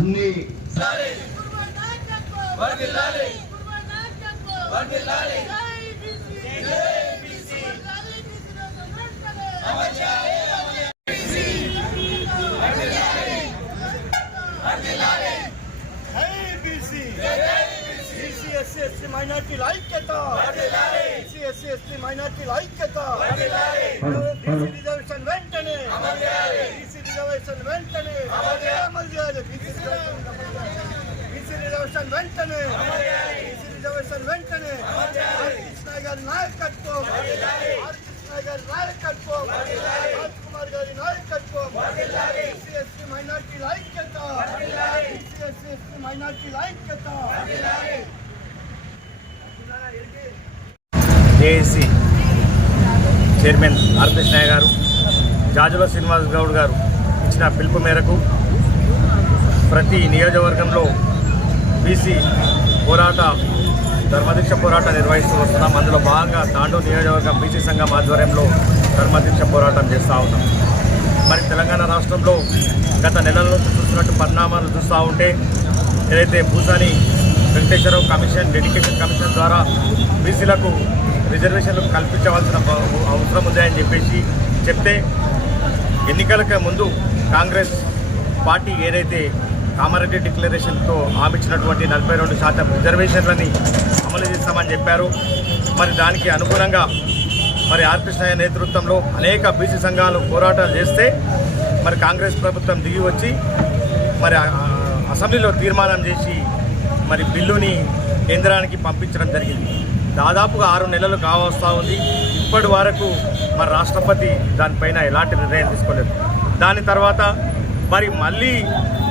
అన్ని SC minority ఐక్యత SC minority ఐక్యత రిజర్వేషన్ వెంటనే రిజర్వేషన్ వెంటనే అమలు చేయాలి రిజర్వేషన్ వెంటనే రిజర్వేషన్ వెంటనే కృష్ణ గారి నాయకత్వం కృష్ణ గారి నాయకత్వం రాజ్ కుమార్ గారి నాయకత్వం SC minority ఐక్యత SC minority ఐక్యత ఏఏసీ చైర్మన్ ఆర్ కృష్ణయ్య గారు, జాజుల శ్రీనివాస్ గౌడ్ గారు ఇచ్చిన పిలుపు మేరకు ప్రతి నియోజకవర్గంలో బీసీ పోరాట ధర్మదీక్ష పోరాటం నిర్వహిస్తూ వస్తున్నాం. అందులో భాగంగా తాండూరు నియోజకవర్గం బీసీ సంఘం ఆధ్వర్యంలో ధర్మదీక్ష పోరాటం చేస్తూ ఉన్నాం. మరి తెలంగాణ రాష్ట్రంలో గత నెలల నుంచి చూస్తున్నట్టు పరిణామాలు చూస్తూ ఉంటే ఏదైతే Busani Venkateswararao commission, dedication commission ద్వారా బీసీలకు రిజర్వేషన్లు కల్పించవలసిన అవసరం ఉందని చెప్పేసి చెప్తే ఎన్నికలకు ముందు కాంగ్రెస్ పార్టీ ఏదైతే కామారెడ్డి డిక్లరేషన్తో హామీ ఇచ్చినటువంటి 42% రిజర్వేషన్లని అమలు చేస్తామని చెప్పారు. మరి దానికి అనుగుణంగా మరి ఆర్ కృష్ణయ్య నేతృత్వంలో అనేక బీసీ సంఘాలు పోరాటాలు చేస్తే మరి కాంగ్రెస్ ప్రభుత్వం దిగి వచ్చి మరి అసెంబ్లీలో తీర్మానం చేసి మరి బిల్లుని కేంద్రానికి పంపించడం జరిగింది. దాదాపుగా 6 నెలలు కావస్తూ ఉంది. ఇప్పటి వరకు మరి రాష్ట్రపతి దానిపైన ఎలాంటి నిర్ణయం తీసుకోలేదు. దాని తర్వాత మరి మళ్ళీ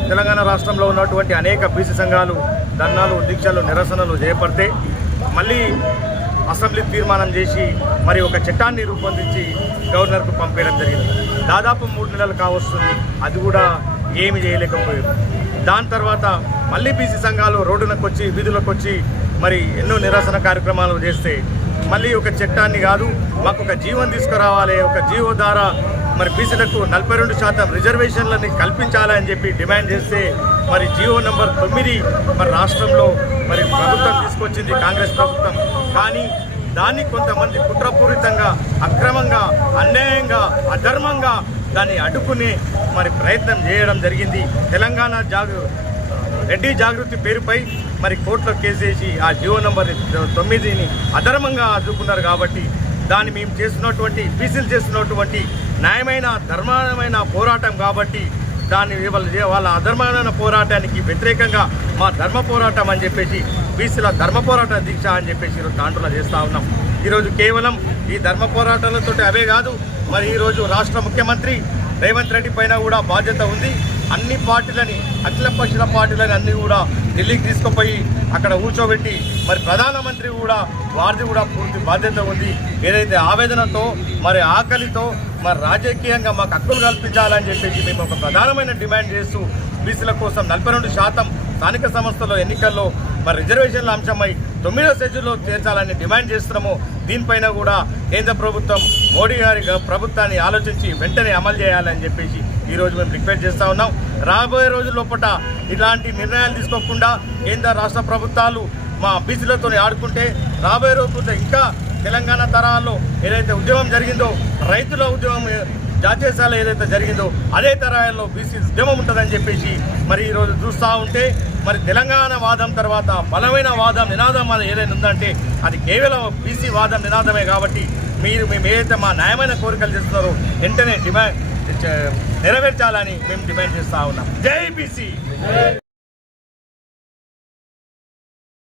తెలంగాణ రాష్ట్రంలో ఉన్నటువంటి అనేక బీసీ సంఘాలు ధర్నాలు, దీక్షలు, నిరసనలు చేపడితే మళ్ళీ అసెంబ్లీ తీర్మానం చేసి మరి ఒక చట్టాన్ని రూపొందించి గవర్నర్కు పంపేయడం జరిగింది. దాదాపు 3 నెలలు కావస్తుంది. అది కూడా ఏమి చేయలేకపోయారు. దాని తర్వాత మళ్ళీ బీసీ సంఘాలు రోడ్డులకు వచ్చి వీధులకు వచ్చి మరి ఎన్నో నిరసన కార్యక్రమాలు చేస్తే మళ్ళీ ఒక చట్టాన్ని కాదు, మాకు ఒక జీవో తీసుకురావాలి, ఒక జీవో ద్వారా మరి బీసీలకు 42% రిజర్వేషన్లని కల్పించాలని చెప్పి డిమాండ్ చేస్తే మరి జీవో నెంబర్ 9 మరి రాష్ట్రంలో మరి ప్రభుత్వం తీసుకొచ్చింది, కాంగ్రెస్ ప్రభుత్వం. కానీ దాన్ని కొంతమంది కుట్రపూరితంగా, అక్రమంగా, అన్యాయంగా, అధర్మంగా దాన్ని అడ్డుకునే మరి ప్రయత్నం చేయడం జరిగింది. తెలంగాణ రెడ్డి జాగృతి పేరుపై మరి కోర్టులో కేసేసి ఆ జీవో నెంబర్ 9ని అధర్మంగా అడ్డుకున్నారు. కాబట్టి దాన్ని మేము చేస్తున్నటువంటి బీసీలు చేస్తున్నటువంటి న్యాయమైన ధర్మమైన పోరాటం కాబట్టి దాన్ని వాళ్ళ అధర్మమైన పోరాటానికి వ్యతిరేకంగా మా ధర్మ పోరాటం అని చెప్పేసి బీసీల ధర్మ పోరాట దీక్ష అని చెప్పేసి ఈరోజు తాండూరులో చేస్తూ ఉన్నాం. ఈరోజు కేవలం ఈ ధర్మ పోరాటాలతో అవే కాదు, మరి ఈరోజు రాష్ట్ర ముఖ్యమంత్రి రేవంత్ రెడ్డి పైన కూడా బాధ్యత ఉంది. అన్ని పార్టీలని, అఖిలపక్షుల పార్టీలని అన్ని కూడా ఢిల్లీకి తీసుకుపోయి అక్కడ కూర్చోబెట్టి మరి ప్రధానమంత్రి కూడా వారిది కూడా పూర్తి బాధ్యత ఉంది. ఏదైతే ఆవేదనతో మరి ఆకలితో మరి రాజకీయంగా మాకు హక్కులు కల్పించాలని చెప్పేసి మేము ఒక ప్రధానమైన డిమాండ్ చేస్తూ బీసీల కోసం 42% స్థానిక సంస్థల ఎన్నికల్లో మరి రిజర్వేషన్ల అంశమై 9వ షెడ్యూల్లో చేర్చాలని డిమాండ్ చేస్తున్నాము. దీనిపైన కూడా కేంద్ర ప్రభుత్వం మోడీ గారి ప్రభుత్వాన్ని ఆలోచించి వెంటనే అమలు చేయాలని చెప్పేసి ఈరోజు మేము రిక్వెస్ట్ చేస్తూ ఉన్నాం. రాబోయే రోజుల్లోపట ఇలాంటి నిర్ణయాలు తీసుకోకుండా కేంద్ర రాష్ట్ర ప్రభుత్వాలు మా బీసీలతో ఆడుకుంటే రాబోయే రోజుల్లో ఇంకా తెలంగాణ తరాల్లో ఏదైతే ఉద్యమం జరిగిందో, రైతుల ఉద్యమం జాతీయ స్థాయిలో ఏదైతే జరిగిందో అదే తరాల్లో బీసీ ఉద్యమం ఉంటుందని చెప్పేసి మరి ఈరోజు చూస్తూ ఉంటే మరి తెలంగాణ వాదం తర్వాత బలమైన వాదం నినాదం అది ఏదైనా ఉందంటే అది కేవలం బీసీ వాదం నినాదమే. కాబట్టి మేము ఏదైతే మా న్యాయమైన కోరికలు చేస్తున్నారో వెంటనే నెరవేర్చాలని మేము డిమాండ్ చేస్తూ ఉన్నాం. జై బీసీ.